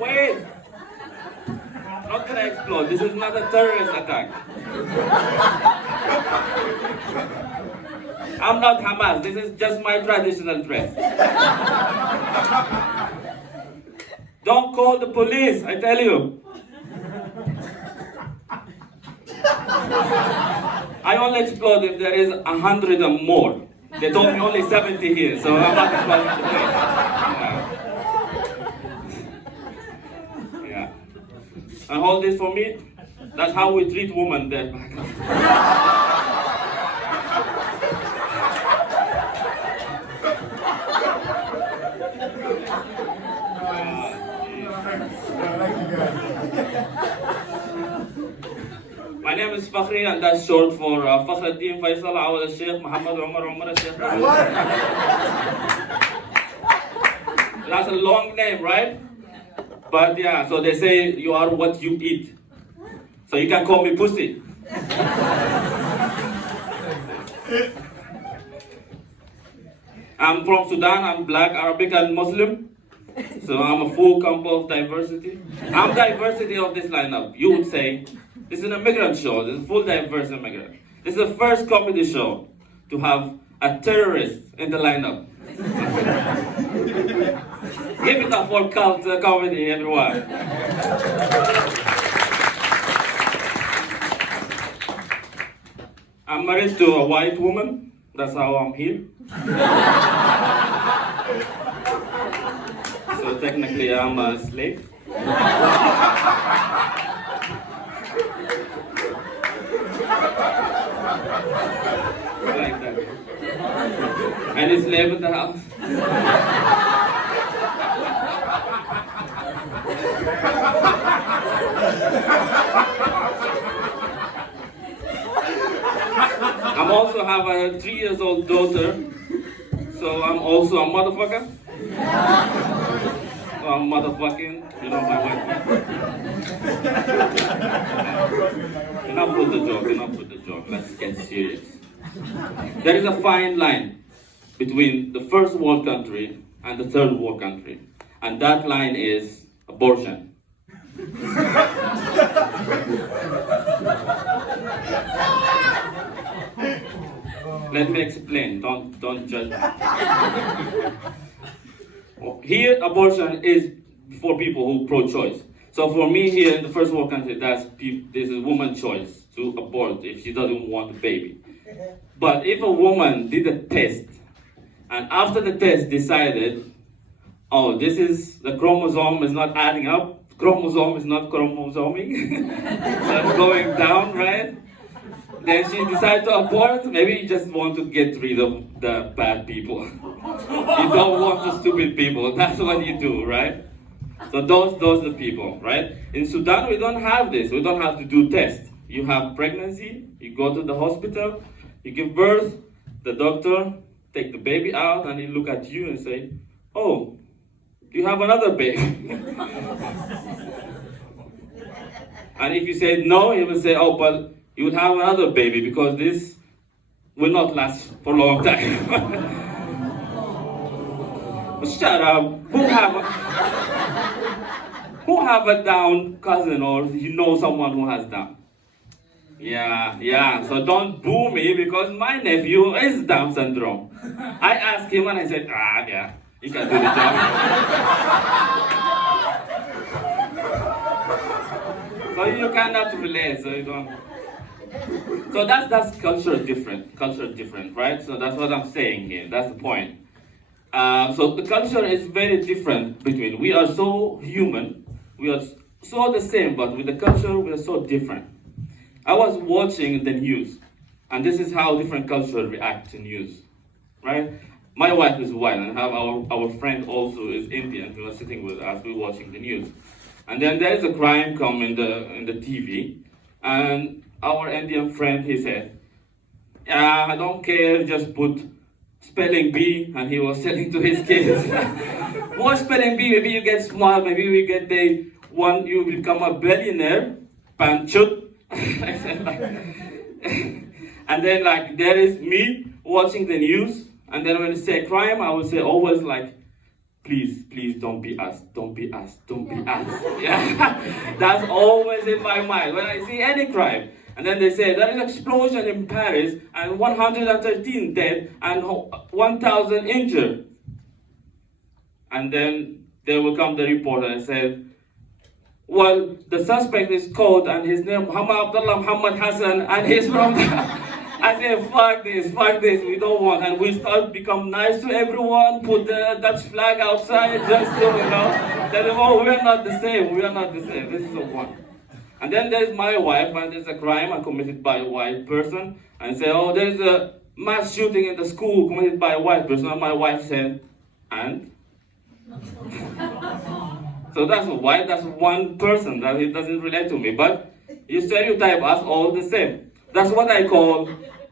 Wait! Not gonna explode. This is not a terrorist attack. I'm not Hamas. This is just my traditional dress. Don't call the police, I tell you. I only explode if there is 100 or more. They told me only 70 here, so I'm not exploding the place. Yeah. And hold this for me. That's how we treat women there. My name is Fakhri, and that's short for Fakhruddin Faisal Awad al-Sheikh Muhammad Umar al-Sheikh. That's a long name, right? But yeah, so they say you are what you eat. So you can call me pussy. I'm from Sudan, I'm black, Arabic, and Muslim. So I'm a full combo of diversity. I'm diversity of this lineup. You would say, this is an immigrant show. This is a full diverse immigrant. This is the first comedy show to have a terrorist in the lineup. Give it up for cult comedy, everyone. I'm married to a white woman. That's how I'm here. So technically I'm a slave. Like that. Any slave in the house? I also have a 3-year-old daughter, so I'm also a motherfucker. So I'm motherfucking, you know my wife. Enough with the joke, let's get serious. There is a fine line between the first world country and the third world country, and that line is abortion. Let me explain, don't judge me. Here, abortion is for people who pro-choice. So for me here in the first world country, this is woman's choice to abort if she doesn't want a baby. But if a woman did a test, and after the test decided, oh, the chromosome is not adding up, chromosome is not chromosoming, that's going down, right? Then she decided to abort. Maybe you just want to get rid of the bad people. You don't want the stupid people. That's what you do, right? So those are the people, right? In Sudan, we don't have this. We don't have to do tests. You have pregnancy, you go to the hospital, you give birth, the doctor take the baby out, and he look at you and say, oh, you have another baby. And if you say no, he will say, oh, but you will have another baby because this will not last for a long time. Shut up. Who have a Down cousin, or you know someone who has Down? Yeah. So don't boo me because my nephew is Down syndrome. I asked him and I said, yeah, he can do the job. So you cannot relate, so you don't. So that's culture different, right? So that's what I'm saying here. That's the point. So the culture is very different between. We are so human. We are so the same, but with the culture, we are so different. I was watching the news, and this is how different cultures react to news, right? My wife is white, and our friend also is Indian, who was sitting with us, we were watching the news. And then there is a crime come in the TV, and our Indian friend, he said, I don't care, just put spelling bee, and he was telling to his kids, what spelling bee, maybe you get smart, maybe you get you become a billionaire, panchut. I said, and then there is me watching the news, and then when you say crime, I would say always please don't be us, don't be us, don't be us. Yeah, that's always in my mind when I see any crime. And then they say there is an explosion in Paris and 113 dead and 1,000 injured. And then there will come the reporter and say, well, the suspect is called and his name Muhammad Abdullah Muhammad Hassan and he's from I say, fuck this, we don't want. And we start become nice to everyone, put the Dutch flag outside, just so, tell them, oh, we are not the same, this is the one. And then there's my wife, and there's a crime committed by a white person, and say, oh, there's a mass shooting in the school committed by a white person, and my wife said, and? So that's white, that's one person, that it doesn't relate to me, but you stereotype us all the same. That's what I call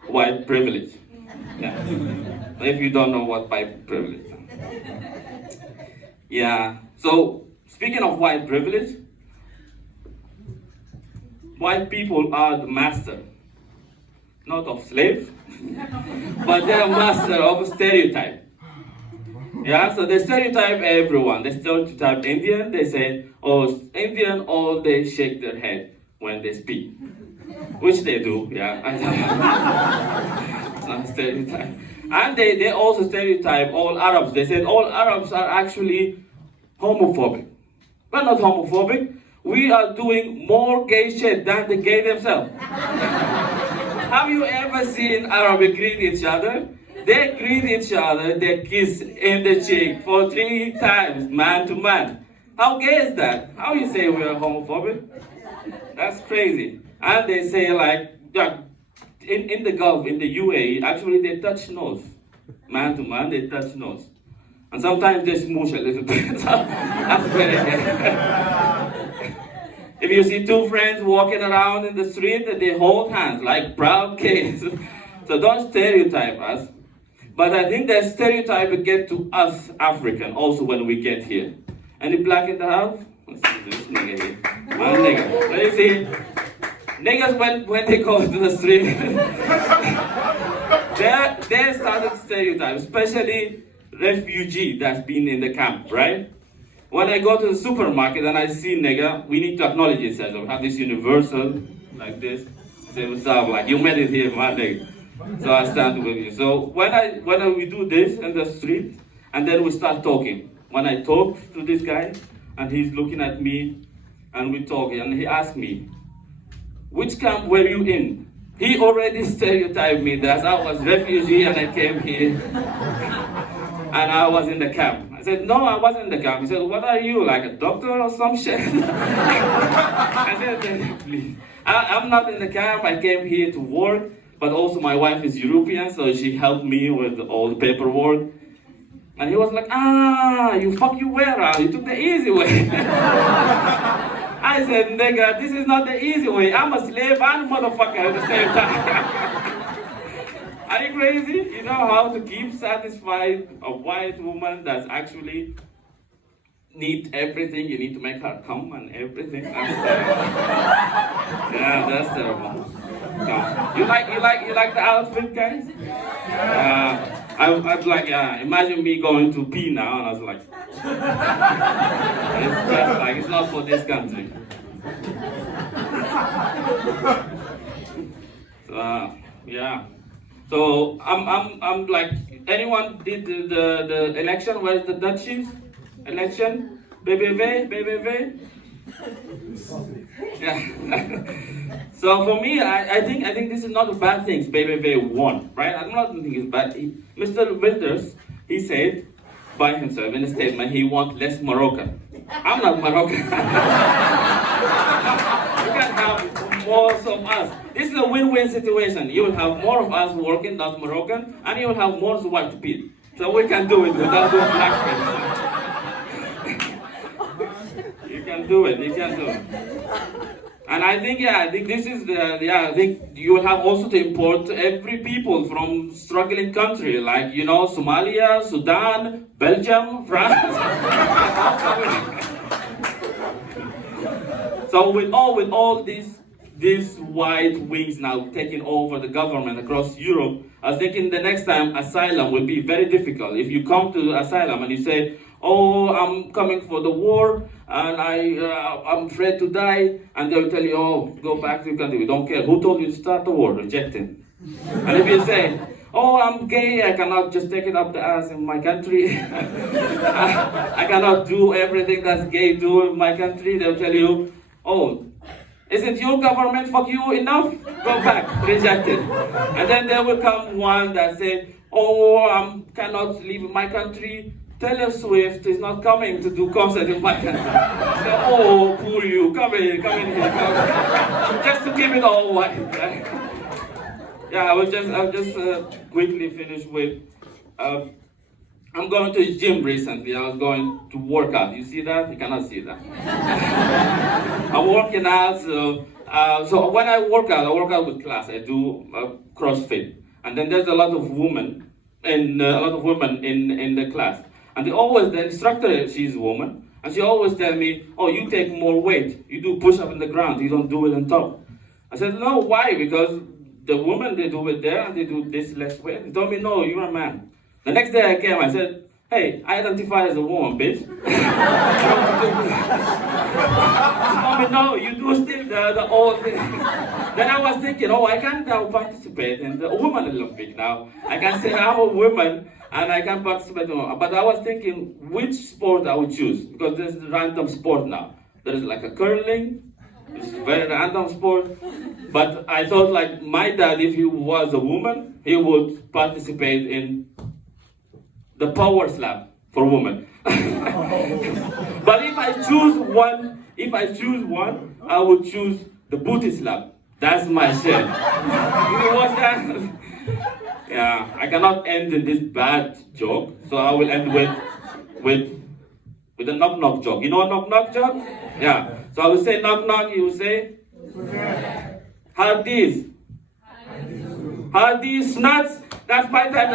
white privilege. Yeah. If you don't know what white privilege is. Yeah. So, speaking of white privilege, white people are the master, not of slaves, but they're master of stereotype. Yeah, so they stereotype everyone. They stereotype Indian, they say, oh, Indian, all they shake their head when they speak. Which they do, yeah. It's not a stereotype. And they also stereotype all Arabs. They said all Arabs are actually homophobic. But not homophobic. We are doing more gay shit than the gay themselves. Have you ever seen Arabic greet each other? They greet each other, they kiss in the cheek for 3 times, man to man. How gay is that? How you say we are homophobic? That's crazy. And they say like, in the Gulf, in the UAE, actually they touch nose. Man to man, they touch nose. And sometimes they smoosh a little bit. That's very good. If you see 2 friends walking around in the street, they hold hands like proud kids. So don't stereotype us. But I think that stereotype get to us African also when we get here. Any black in the house? Let's see this nigga here. One nigga. Let me see. Niggas when they go to the street, they started stereotypes, especially refugee that's been in the camp, right? When I go to the supermarket and I see nigga, we need to acknowledge each other. We have this universal, like this. Say what's up, like you made it here, my nigga. So I stand with you. So when we do this in the street, and then we start talking. When I talk to this guy, and he's looking at me, and we talk, and he asked me, which camp were you in? He already stereotyped me that I was refugee and I came here and I was in the camp. I said, no, I wasn't in the camp. He said, what are you, like a doctor or some shit? I said, please. I'm not in the camp. I came here to work, but also my wife is European, so she helped me with all the paperwork. And he was like, you were, you took the easy way. I said, nigga, this is not the easy way. I'm a slave and a motherfucker at the same time. Are you crazy? You know how to keep satisfied a white woman that's actually need everything. You need to make her come and everything. That's terrible. Yeah, that's terrible. No. You like the outfit, guys? I'd like, imagine me going to pee now, and I was like, it's just like, it's not for this country. So, yeah. So, I'm like, anyone did the election? Where's the Dutchies? Election? BBV? Yeah. So for me, I think this is not a bad thing. BBV won, right? I'm not thinking it's bad. Mr. Wilders, he said by himself in a statement, he wants less Moroccan. I'm not Moroccan. You can have more of us. This is a win-win situation. You will have more of us working, not Moroccan, and you will have more white people. So we can do it without doing blackface. You can do it. And I think this is I think you will have also to import every people from struggling country, like, Somalia, Sudan, Belgium, France. So with all these white wings now taking over the government across Europe, I was thinking the next time asylum will be very difficult. If you come to asylum and you say, oh, I'm coming for the war, and I'm afraid to die, and they'll tell you, oh, go back to your country, we don't care. Who told you to start the war? Rejected. And if you say, oh, I'm gay, I cannot just take it up the ass in my country, I cannot do everything that's gay do in my country, they'll tell you, oh, isn't your government fuck you enough? Go back, rejected. And then there will come one that says, oh, I cannot leave my country. Taylor Swift is not coming to do concert in my country. Say, oh, poor you, come in here. Just to keep it all white. Right? Yeah, I'll just quickly finish with, I'm going to the gym recently. I was going to work out. You see that? You cannot see that. I'm working out, so when I work out with class. I do CrossFit. And then there's a lot of women in the class. And the instructor, she's a woman, and she always tell me, oh, you take more weight. You do push-up in the ground. You don't do it on top. I said, no, why? Because the women, they do it there, and they do this less weight. They told me, no, you're a man. The next day I came, I said, hey, I identify as a woman, bitch. She told me, no, you do still the old thing. Then I was thinking, oh, I can now participate in the Women Olympic now. I can say I'm a woman, and I can participate. But I was thinking which sport I would choose, because there's a random sport now. There is like a curling, it's a very random sport. But I thought, like, my dad, if he was a woman, he would participate in the power slam for women. But if I choose one, I would choose the booty slap. That's my shit. You watch that? Yeah, I cannot end in this bad joke, so I will end with a knock-knock joke. You know a knock-knock joke? Yeah. So I will say knock-knock, you will say? Hard these. Hard these nuts. That's my type.